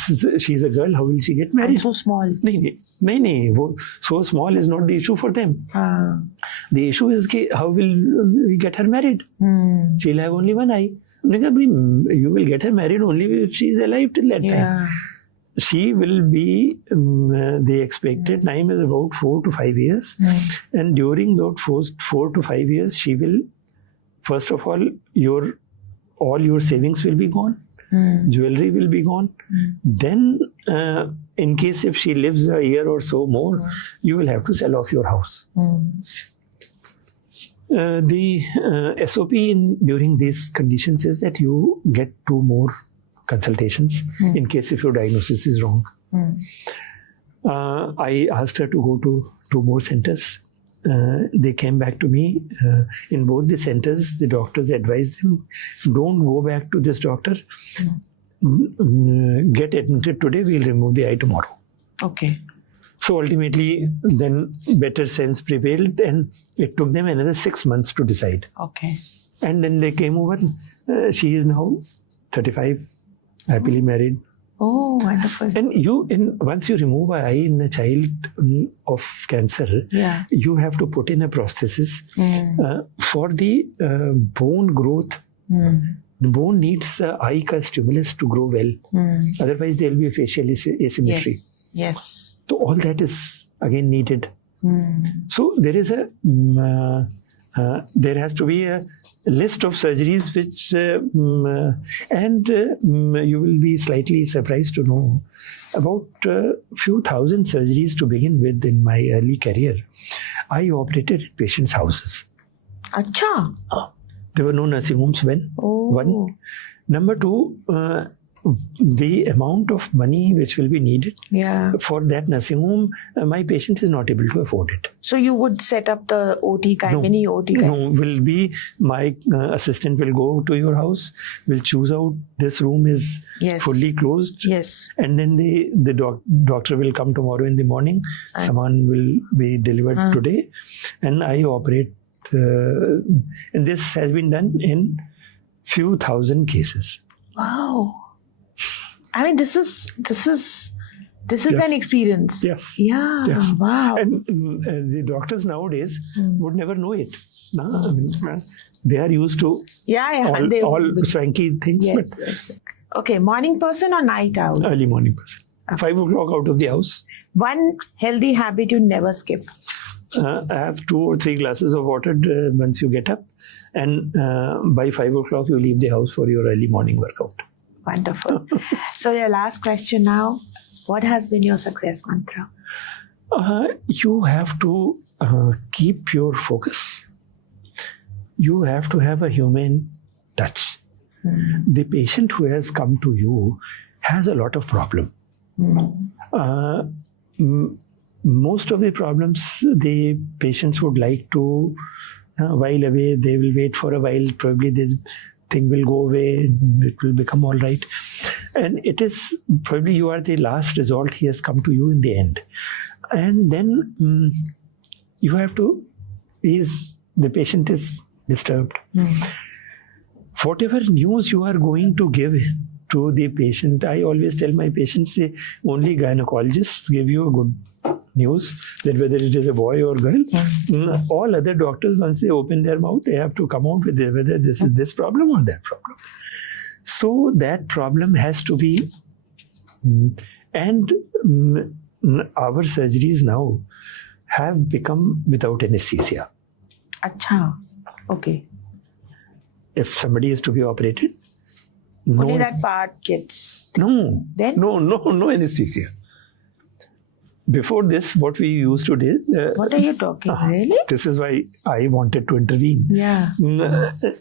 she's a girl, how will she get married? And so small. No. So small is not the issue for them. The issue is how will we get her married? She'll have only one eye. You will get her married only if she is alive till that time. She will be, the expected time is about 4 to 5 years. And during those 4 to 5 years, she will, first of all your savings will be gone. Jewelry will be gone. Then, in case if she lives a year or so more, you will have to sell off your house. The SOP during these conditions is that you get 2 more consultations in case if your diagnosis is wrong. I asked her to go to 2 more centers. They came back to me. In both the centers, the doctors advised them, don't go back to this doctor. Get admitted today, we'll remove the eye tomorrow. Okay. So ultimately, then better sense prevailed, and it took them another 6 months to decide. Okay. And then they came over. She is now 35, happily married. Oh, wonderful. And once you remove an eye in a child of cancer, Yeah. you have to put in a prosthesis for the bone growth. The bone needs the eye stimulus to grow well. Otherwise, there will be a facial asymmetry. Yes. So all that is again needed. So there is there has to be a list of surgeries which, you will be slightly surprised to know about a few thousand surgeries to begin with in my early career. I operated at patients' houses. Acha. There were no nursing homes when. Oh. One. Number two, the amount of money which will be needed for that nursing home, my patient is not able to afford it. So you would set up the OT kind, mini OT kind? No, will be my assistant will go to your house, will choose out this room is fully closed. Yes. And then the doctor will come tomorrow in the morning. Someone will be delivered today. And I operate. And this has been done in few thousand cases. Wow. I mean, this is an experience. Yes. Yeah. Yes. Wow. And the doctors nowadays would never know it. No? I mean, they are used to all swanky things. Yes, but yes. Okay, morning person or night owl? Early morning person. 5 o'clock out of the house. One healthy habit you never skip. I have 2 or 3 glasses of water once you get up. And by 5 o'clock, you leave the house for your early morning workout. Wonderful. So your last question now. What has been your success mantra? You have to keep your focus. You have to have a human touch. The patient who has come to you has a lot of problem. Most of the problems the patients would like to while away. They will wait for a while. Probably the thing will go away. It will become all right. And it is probably you are the last resort. He has come to you in the end. And then you have to, the patient is disturbed. Whatever news you are going to give to the patient, I always tell my patients, only gynecologists give you a good news, that whether it is a boy or girl. All other doctors, once they open their mouth, they have to come out with whether this is this problem or that problem. So that problem has to be, and our surgeries now have become without anesthesia. Acha. Okay. If somebody is to be operated, only that part gets. No. Then? No anesthesia. Before this, what we used to do... what are you talking? Really? This is why I wanted to intervene. Yeah.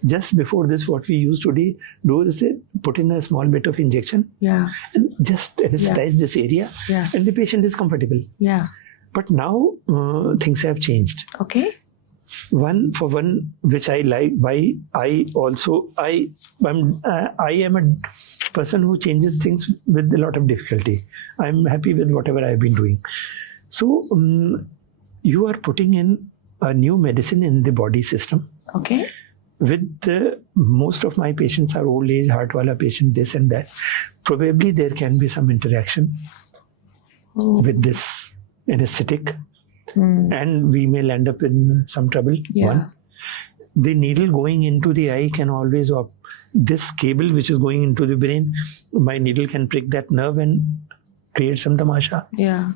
Just before this, what we used to do is put in a small bit of injection and just anesthetize this area, and the patient is comfortable. Yeah. But now things have changed. Okay. One which I like, why I am a person who changes things with a lot of difficulty. I'm happy with whatever I've been doing. So you are putting in a new medicine in the body system. Okay. With most of my patients are old age, heart wala patient, this and that. Probably there can be some interaction with this anesthetic. And we may land up in some trouble. One, the needle going into the eye can always, this cable which is going into the brain, my needle can prick that nerve and create some tamasha. Yeah.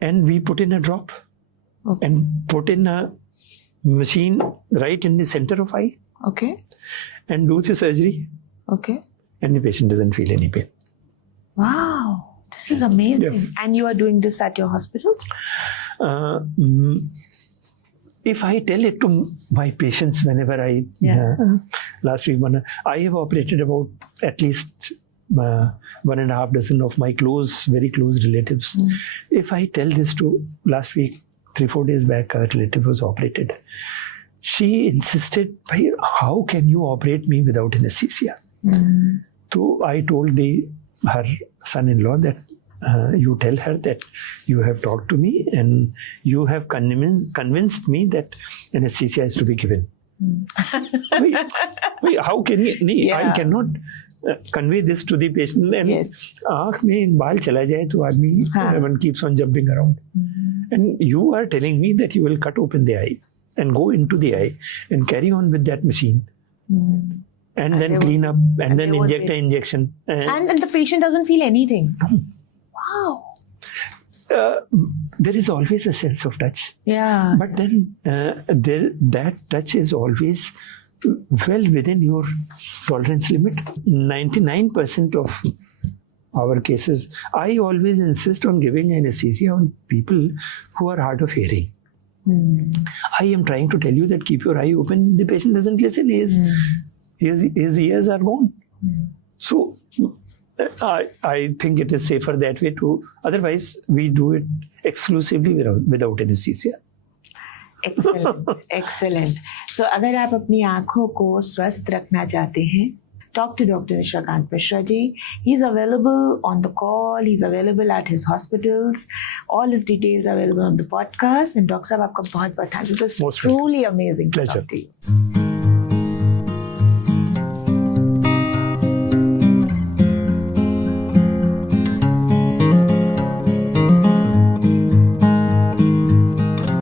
And we put in a drop and put in a machine right in the center of eye. Okay. And do the surgery. Okay. And the patient doesn't feel any pain. Wow. This is amazing. Yes. And you are doing this at your hospitals? If I tell it to my patients whenever last week, I have operated about at least 1.5 dozen of my very close relatives. If I tell this to, last week, 3-4 days back, a relative was operated. She insisted, how can you operate me without anesthesia? So I told her son-in-law that you tell her that you have talked to me and you have convinced me that anesthesia is to be given. Wait, how can you? I cannot convey this to the patient. And आँख में बाल चला जाए तो आदमी one keeps on jumping around. And you are telling me that you will cut open the eye and go into the eye and carry on with that machine. And then clean up and then inject an injection. And the patient doesn't feel anything. Wow. There is always a sense of touch. Yeah. But then that touch is always well within your tolerance limit. 99% of our cases, I always insist on giving anesthesia on people who are hard of hearing. I am trying to tell you that keep your eye open. The patient doesn't listen. His ears are gone. So I think it is safer that way too. Otherwise, we do it exclusively without anesthesia. Excellent, excellent. So, अगर आप अपनी आँखों को स्वस्थ रखना चाहते हैं, talk to Dr. Nisha Kant Misra ji. He's available on the call. He's available at his hospitals. All his details are available on the podcast. And Dr. Saab, आपका बहुत बहुत thanks. It was truly amazing to talk to you.